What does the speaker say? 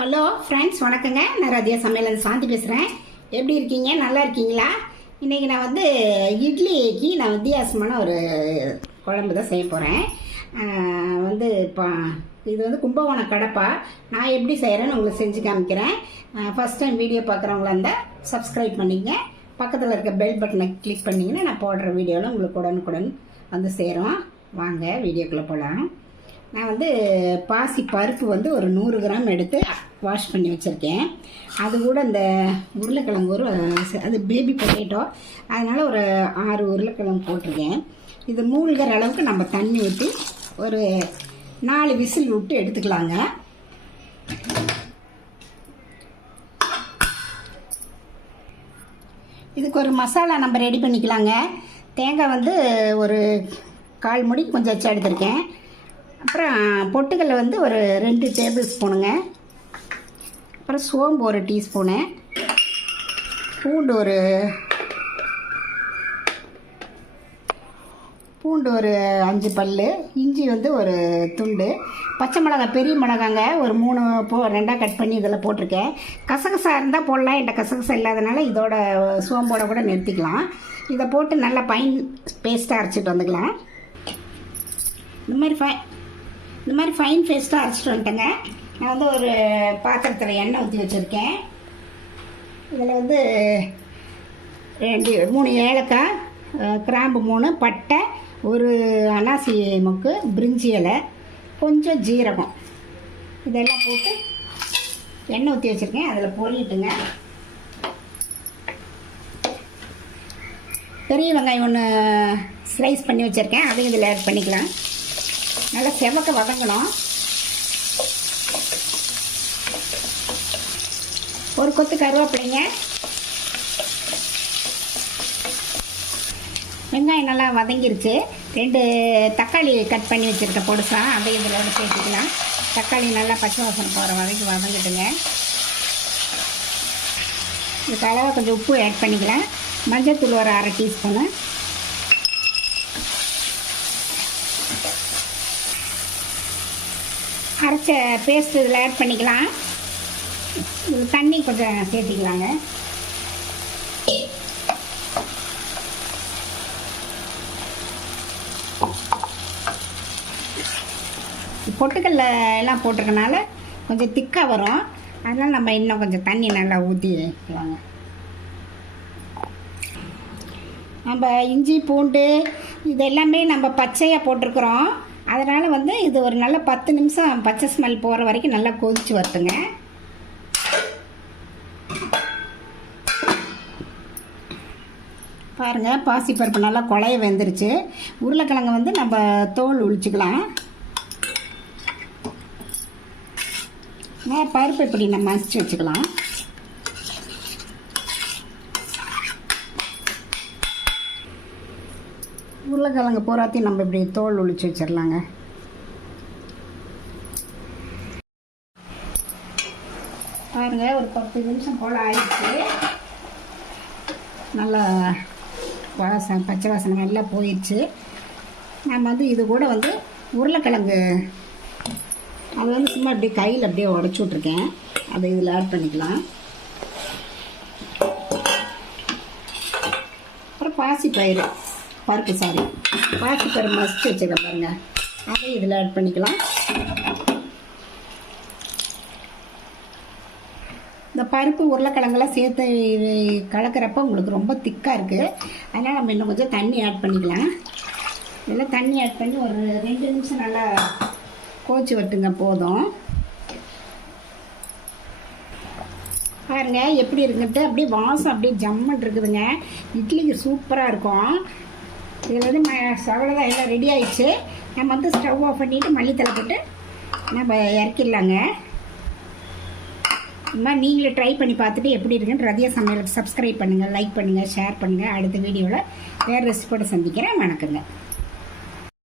Hello friends, வணக்கங்க. நான் ரதியா சமையல் சாந்தி பேசுகிறேன். எப்படி இருக்கீங்க? நல்லா இருக்கீங்களா? இன்றைக்கி நான் இட்லிக்கு வித்தியாசமான ஒரு குழம்பு தான் செய்ய போகிறேன். இது கும்பகோணம் கடப்பா. நான் எப்படி செய்கிறேன்னு உங்களுக்கு செஞ்சு காமிக்கிறேன். ஃபஸ்ட் டைம் வீடியோ பார்க்குறவங்களா இருந்தால் சப்ஸ்கிரைப் பண்ணிக்கங்க. பக்கத்தில் இருக்க பெல் பட்டனை கிளிக் பண்ணிங்கன்னா நான் போடுற வீடியோவில் உங்களுக்கு உடனுக்குடன் சேரும். வாங்க வீடியோக்குள்ளே போகலாம். நான் பாசி பருப்பு ஒரு 100 கிராம் எடுத்து வாஷ் பண்ணி வச்சுருக்கேன். அது கூட இந்த உருளைக்கிழங்கு அது பேபி பொட்டேட்டோ, அதனால் ஒரு 6 உருளைக்கிழங்கு போட்டிருக்கேன். இது மூழ்கிற அளவுக்கு நம்ம தண்ணி ஊற்றி ஒரு 4 விசில் விட்டு எடுத்துக்கலாங்க. இதுக்கு ஒரு மசாலா நம்ம ரெடி பண்ணிக்கலாங்க. தேங்காய் ஒரு 1/4 மூடி கொஞ்சம் வச்சு எடுத்திருக்கேன். அப்புறம் பொட்டுக்கல்ல ஒரு 2 டேபிள் ஸ்பூனுங்க. அப்புறம் சோம்பு ஒரு டீஸ்பூனு, பூண்டு ஒரு 5 பல், இஞ்சி ஒரு துண்டு, பச்சை மிளகாய் பெரிய மிளகாங்க ஒரு 3 2 கட் பண்ணி இதில் போட்டிருக்கேன். கசகசா இருந்தால் போடலாம், என்கிட்ட கசகசா இல்லாதனால இதோட சோம்போட கூட நிறுத்திக்கலாம். இதை போட்டு நல்லா ஃபைன் பேஸ்ட்டாக அரைச்சிட்டு வந்துக்கலாம். இந்த மாதிரி ஃபைன் பேஸ்ட்டாக அரைச்சிட்டு வந்துட்டேங்க. நான் ஒரு பாத்திரத்தில் எண்ணெய் ஊற்றி வச்சுருக்கேன். இதில் 3 ஏலக்காய், கிராம்பு 3, பட்டை, ஒரு அனாசி மொக்கு, பிரிஞ்சி இலை, கொஞ்சம் ஜீரகம், இதெல்லாம் போட்டு எண்ணெய் ஊற்றி வச்சுருக்கேன். அதில் பொரிட்டுங்க. பெரிய வெங்காயம் 1 ஸ்லைஸ் பண்ணி வச்சுருக்கேன். அதையும் இதில் ஆட் பண்ணிக்கலாம். நல்லா செவக்க வதங்கணும். ஒரு கொத்து கருவேப்பிலைங்க. வெங்காயம் நல்லா வதங்கிருச்சு. 2 தக்காளி கட் பண்ணி வச்சுருக்கேன் பொடுசா, அதை இதில் சேர்த்துக்கலாம். தக்காளி நல்லா பச்சை வாசனை போகிற வரைக்கும் வதங்கிட்டுங்க. இதுக்கு அளவாக கொஞ்சம் உப்பு ஆட் பண்ணிக்கலாம். மஞ்சள் தூள் ஒரு 1/2 டீஸ்பூனு, அரைச்ச பேஸ்ட் இதில் ஆட் பண்ணிக்கலாம். தண்ணி கொஞ்சம் சேர்த்திக்கலாங்க. பொட்டுக்கல்ல எல்லாம் போட்டிருக்கனால கொஞ்சம் திக்காக வரும். அதனால் நம்ம இன்னும் கொஞ்சம் தண்ணி நல்லா ஊற்றிக்கலாங்க. நம்ம இஞ்சி பூண்டு இது எல்லாமே நம்ம பச்சையாக போட்டிருக்கிறோம். அதனால் இது ஒரு நல்ல 10 நிமிஷம் பச்சை ஸ்மெல் போகிற வரைக்கும் நல்லா கொதிச்சு வரட்டுங்க. பாருங்கள், பாசிப்பருப்பு நல்லா குழைய வெந்துருச்சு. உருளைக்கிழங்கு நம்ம தோல் உளிச்சிக்கலாம். பருப்பு இப்படி நம்ம மசிச்சு வச்சுக்கலாம். உருளைக்கிழங்கு பூராத்தையும் நம்ம இப்படி தோல் ஒழிச்சு வச்சிடலாங்க. பாருங்க, ஒரு 10 நிமிஷம் போல் ஆயிடுச்சு. நல்லா பச்சை வாசனை நல்லா போயிடுச்சு. நம்ம இது கூட உருளைக்கிழங்கு அது சும்மா அப்படியே கையில் அப்படியே உடச்சி விட்ருக்கேன். அதை இதில் ஆட் பண்ணிக்கலாம். அப்புறம் பாசிப்பயிறு பாசிப்பயிறு மசிச்சு வச்சுருக்கேன் பாருங்க, அதை இதில் ஆட் பண்ணிக்கலாம். இந்த பருப்பு உருளைக்கிழங்கெல்லாம் சேர்த்து கலக்கிறப்ப உங்களுக்கு ரொம்ப திக்காக இருக்குது. அதனால் நம்ம இன்னும் கொஞ்சம் தண்ணி ஆட் பண்ணிக்கலாம். இதெல்லாம் தண்ணி ஆட் பண்ணி ஒரு 2 நிமிஷம் நல்லா கோச்சி விட்டுங்க போதும். பாருங்க எப்படி இருக்குன்ட்டு, அப்படியே வாசம் அப்படியே ஜம்மன் இருக்குதுங்க. இட்லிக்கு சூப்பராக இருக்கும். இதில் அவ்வளோதான், எல்லாம் ரெடி ஆயிடுச்சு. நம்ம ஸ்டவ் ஆஃப் பண்ணிவிட்டு மல்லித்தலை போட்டு நம்ம இறக்கிடலாங்க. இந்த மாதிரி நீங்களே ட்ரை பண்ணி பார்த்துட்டு எப்படி இருக்குன்னு ரதியா சமையலுக்கு சப்ஸ்கிரைப் பண்ணுங்கள், லைக் பண்ணுங்கள், ஷேர் பண்ணுங்கள். அடுத்த வீடியோவில் வேறு ரெசிபியோட சந்திக்கிறேன். வணக்கங்க.